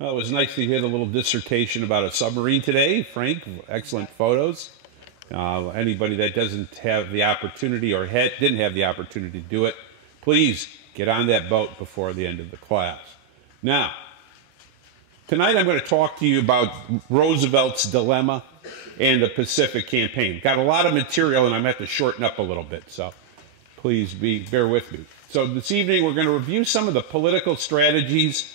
Well, it was nice to hear the little dissertation about a submarine today, Frank. Excellent photos. Anybody that doesn't have the opportunity or didn't have the opportunity to do it, please get on that boat before the end of the class. Now, tonight I'm going to talk to you about Roosevelt's dilemma and the Pacific Campaign. Got a lot of material and I'm going to have to shorten up a little bit, so please bear with me. So this evening we're going to review some of the political strategies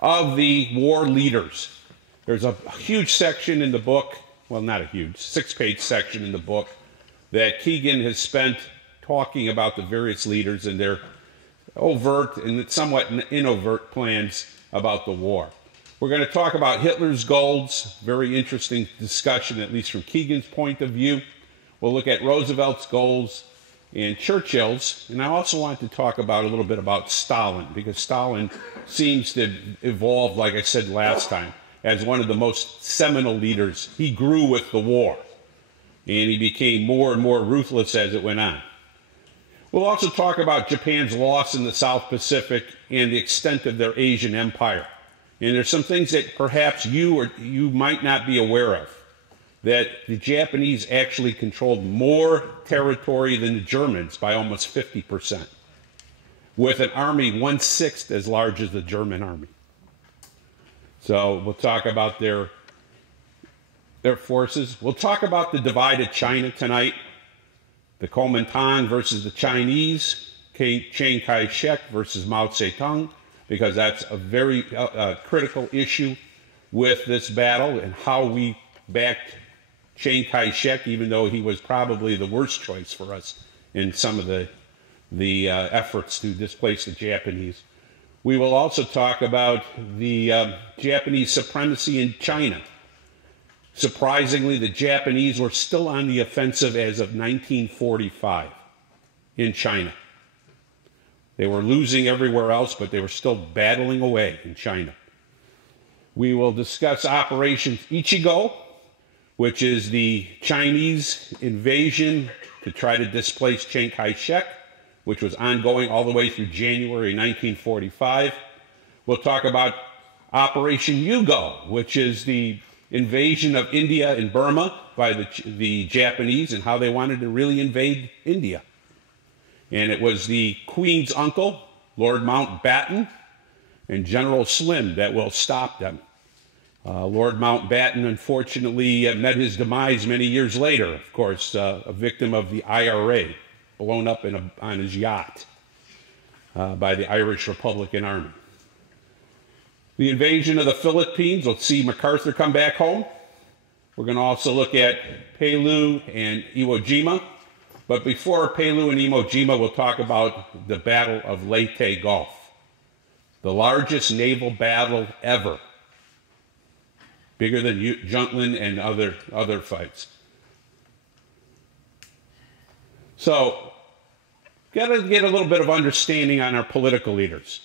of the war leaders. There's a huge section in the book, well, not a huge, 6-page section in the book that Keegan has spent talking about the various leaders and their overt and somewhat inovert plans about the war. We're going to talk about Hitler's goals, very interesting discussion, at least from Keegan's point of view. We'll look at Roosevelt's goals and Churchill's, and I also want to talk about a little bit about Stalin, because Stalin seems to evolve, like I said last time, as one of the most seminal leaders. He grew with the war, and he became more and more ruthless as it went on. We'll also talk about Japan's loss in the South Pacific and the extent of their Asian empire. And there's some things that perhaps you might not be aware of, that the Japanese actually controlled more territory than the Germans by almost 50%, with an army 1/6 as large as the German army. So we'll talk about their forces. We'll talk about the divided China tonight, the Kuomintang versus the Chinese, Chiang Kai-shek versus Mao Zedong, because that's a very critical issue with this battle, and how we backed Chiang Kai-shek, even though he was probably the worst choice for us in some of the efforts to displace the Japanese. We will also talk about the Japanese supremacy in China. Surprisingly, the Japanese were still on the offensive as of 1945 in China. They were losing everywhere else, but they were still battling away in China. We will discuss Operation Ichigo, which is the Chinese invasion to try to displace Chiang Kai-shek, which was ongoing all the way through January 1945. We'll talk about Operation Yugo, which is the invasion of India and Burma by the Japanese, and how they wanted to really invade India. And it was the Queen's uncle, Lord Mountbatten, and General Slim that will stop them. Lord Mountbatten, unfortunately, met his demise many years later, of course, a victim of the IRA, blown up on his yacht by the Irish Republican Army. The invasion of the Philippines, let's see MacArthur come back home. We're going to also look at Palau and Iwo Jima. But before Palau and Iwo Jima, we'll talk about the Battle of Leyte Gulf, the largest naval battle ever, bigger than Jutland and other fights. So, got to get a little bit of understanding on our political leaders.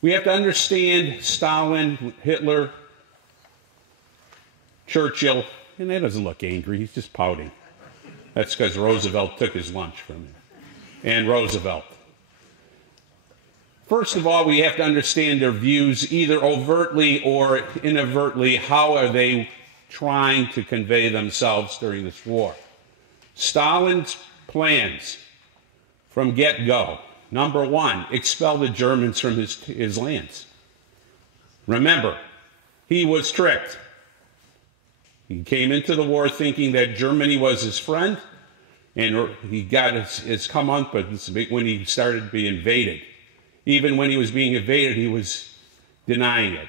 We have to understand Stalin, Hitler, Churchill, and he doesn't look angry, he's just pouting. That's because Roosevelt took his lunch from him. And Roosevelt. First of all, we have to understand their views, either overtly or inadvertently. How are they trying to convey themselves during this war? Stalin's plans from get-go. Number one, expel the Germans from his lands. Remember, he was tricked. He came into the war thinking that Germany was his friend, and he got his comeuppance when he started to be invaded. Even when he was being invaded, he was denying it.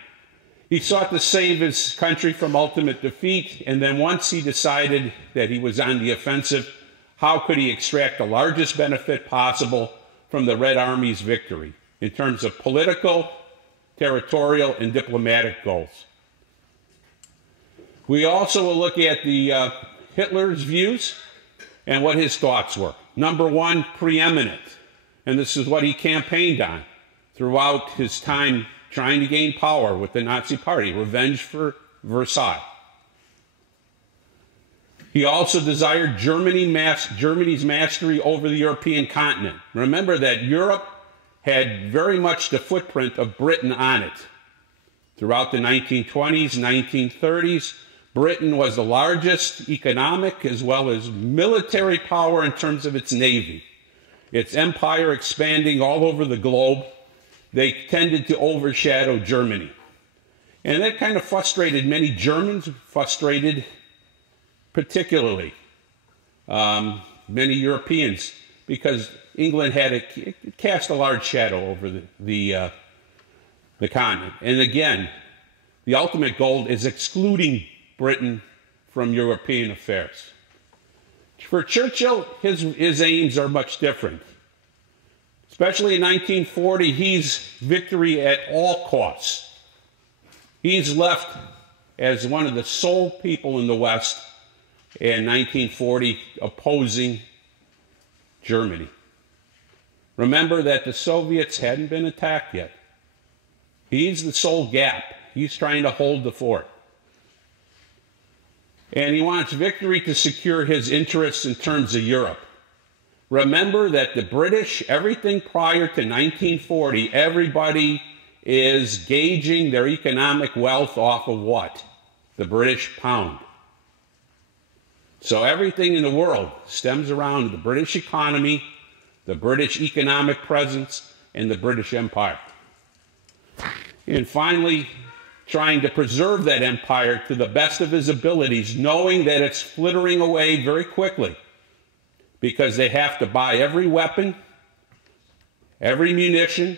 He sought to save his country from ultimate defeat, and then once he decided that he was on the offensive, how could he extract the largest benefit possible from the Red Army's victory in terms of political, territorial, and diplomatic goals? We also will look at the Hitler's views and what his thoughts were. Number one, preeminent, and this is what he campaigned on throughout his time trying to gain power with the Nazi Party, revenge for Versailles. He also desired Germany's mastery over the European continent. Remember that Europe had very much the footprint of Britain on it. Throughout the 1920s, 1930s, Britain was the largest economic as well as military power in terms of its navy. Its empire expanding all over the globe, they tended to overshadow Germany. And that kind of frustrated many Germans, frustrated particularly many Europeans, because England had cast a large shadow over the continent. And again, the ultimate goal is excluding Britain from European affairs. For Churchill, his aims are much different. Especially in 1940, he's victory at all costs. He's left as one of the sole people in the West in 1940 opposing Germany. Remember that the Soviets hadn't been attacked yet. He's the sole gap. He's trying to hold the fort. And he wants victory to secure his interests in terms of Europe. Remember that the British, everything prior to 1940, everybody is gauging their economic wealth off of what? The British pound. So everything in the world stems around the British economy, the British economic presence, and the British Empire. And finally, trying to preserve that empire to the best of his abilities, knowing that it's flittering away very quickly, because they have to buy every weapon, every munition,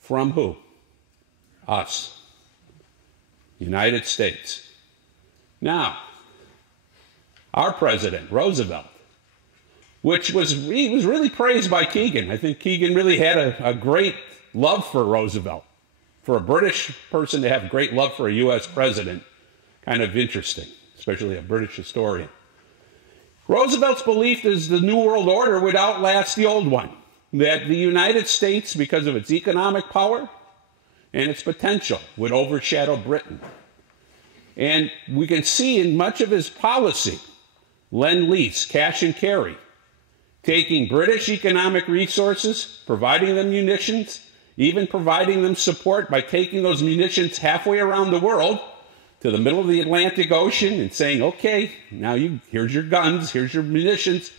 from who? Us. United States. Now, our president, Roosevelt, he was really praised by Keegan. I think Keegan really had a great love for Roosevelt. For a British person to have great love for a U.S. president, kind of interesting, especially a British historian. Roosevelt's belief is the New World Order would outlast the old one, that the United States, because of its economic power and its potential, would overshadow Britain. And we can see in much of his policy, lend-lease, cash and carry, taking British economic resources, providing them munitions, even providing them support by taking those munitions halfway around the world to the middle of the Atlantic Ocean and saying, okay, now here's your guns, here's your munitions,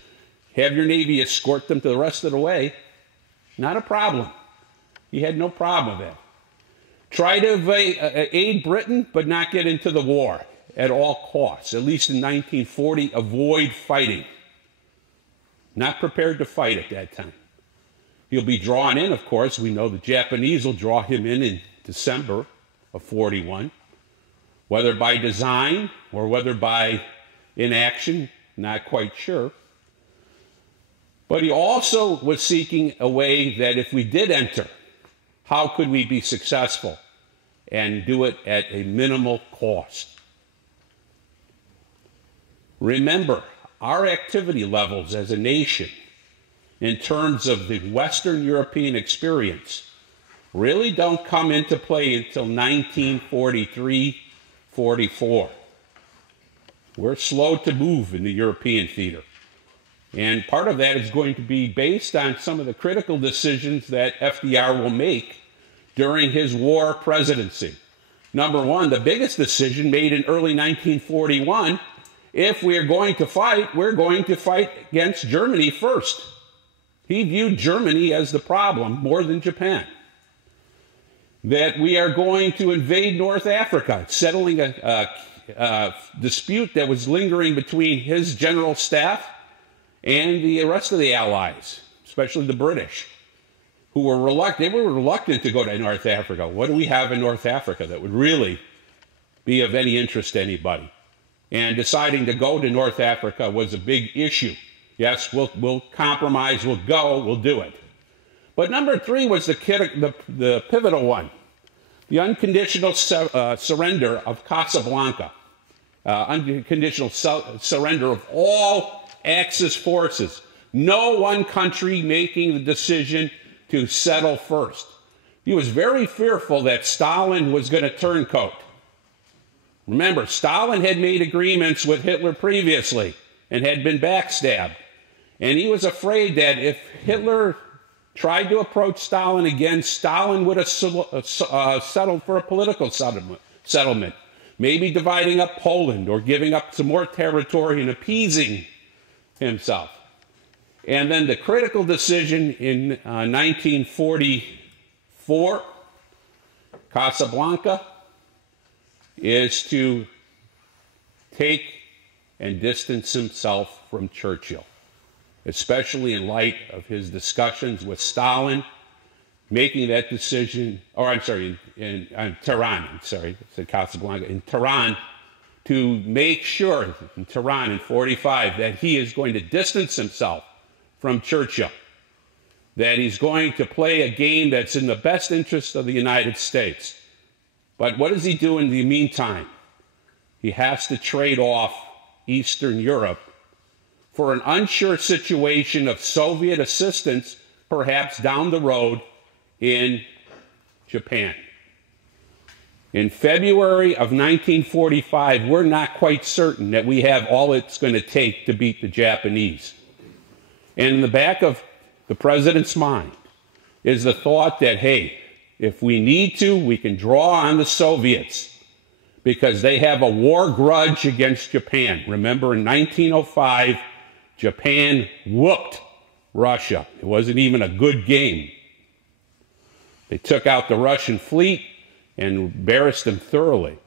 have your Navy escort them to the rest of the way. Not a problem. He had no problem with that. Try to aid Britain, but not get into the war at all costs. At least in 1940, avoid fighting. Not prepared to fight at that time. He'll be drawn in, of course. We know the Japanese will draw him in December of 41. Whether by design or whether by inaction, not quite sure. But he also was seeking a way that if we did enter, how could we be successful and do it at a minimal cost? Remember, our activity levels as a nation in terms of the Western European experience really don't come into play until 1943-44. We're slow to move in the European theater. And part of that is going to be based on some of the critical decisions that FDR will make during his war presidency. Number one, the biggest decision made in early 1941, if we are going to fight, we're going to fight against Germany first. He viewed Germany as the problem more than Japan. That we are going to invade North Africa, settling a dispute that was lingering between his general staff and the rest of the Allies, especially the British, who were reluctant. They were reluctant to go to North Africa. What do we have in North Africa that would really be of any interest to anybody? And deciding to go to North Africa was a big issue. Yes, we'll compromise, we'll go, we'll do it. But number three was the pivotal one, the unconditional surrender of Casablanca, unconditional surrender of all Axis forces. No one country making the decision to settle first. He was very fearful that Stalin was going to turncoat. Remember, Stalin had made agreements with Hitler previously and had been backstabbed. And he was afraid that if Hitler tried to approach Stalin again, Stalin would have settled for a political settlement, maybe dividing up Poland or giving up some more territory and appeasing himself. And then the critical decision in 1944, Casablanca, is to take and distance himself from Churchill, especially in light of his discussions with Stalin, making that decision, or I'm sorry, in Tehran, I said Casablanca, in Tehran, to make sure, in Tehran in 45, that he is going to distance himself from Churchill, that he's going to play a game that's in the best interest of the United States. But what does he do in the meantime? He has to trade off Eastern Europe for an unsure situation of Soviet assistance, perhaps down the road in Japan. In February of 1945, we're not quite certain that we have all it's going to take to beat the Japanese. And in the back of the president's mind is the thought that, hey, if we need to, we can draw on the Soviets because they have a war grudge against Japan. Remember, in 1905, Japan whooped Russia. It wasn't even a good game. They took out the Russian fleet and embarrassed them thoroughly.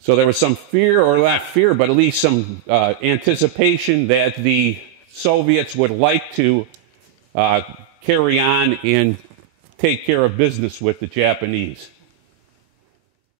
So there was some fear, or not fear, but at least some anticipation that the Soviets would like to carry on and take care of business with the Japanese.